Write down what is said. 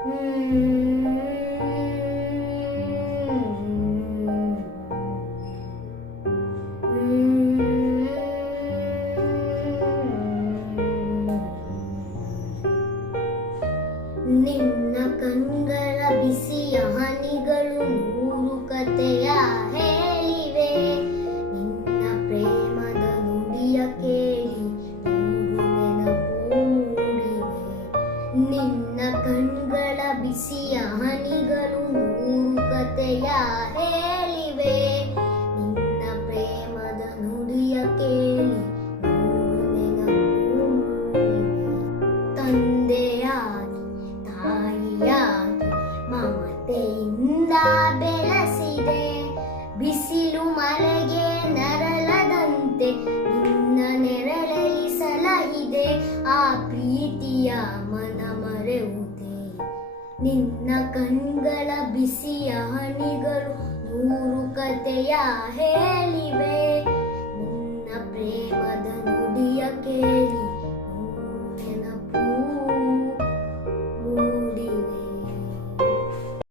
ನಿನ್ನ ಕಣ್ಗಳ ಬಿಸಿಯ ಹನಿಗಳು ನೂರು ಕಥೆಯ ಹೇಳಿವೆ. ನಿನ್ನ ಪ್ರೇಮದ ನುಡಿಯ ಕೇಳಿ ನೂರು ನೆನಪು ಮೂಡಿವೆ. ನಿನ್ನ ಕಣ್ಗಳ ಬಿಸಿಯ ಹನಿಗಳು ನೂರು ಕಥೆಯ ಹೇಳಿವೆ. ನಿನ್ನ ಪ್ರೇಮದ ನುಡಿಯ ಕೇಳಿ ನೂರು ನೆನಪು ಮೂಡಿವೆ. ತಂದೆಯಾಗಿ ತಾಯಿಯಾಗಿ ಮಮತೆಯಿಂದ ಬೆಳೆಸಿದೆ. ಬಿಸಿಲು ಮಳೆಗೆ ನರಳದಂತೆ ನಿನ್ನ ನೆರಳಲ್ಲಿ ಸಲಹಿದೆ. ಆ ಪ್ರೀತಿಯ ಮನ ಮರೆಯುವುದೇ. ನಿನ್ನ ಕಣ್ಗಳ ಬಿಸಿಯ ಹನಿಗಳು ನೂರು ಕಥೆಯ ಹೇಳಿವೆ.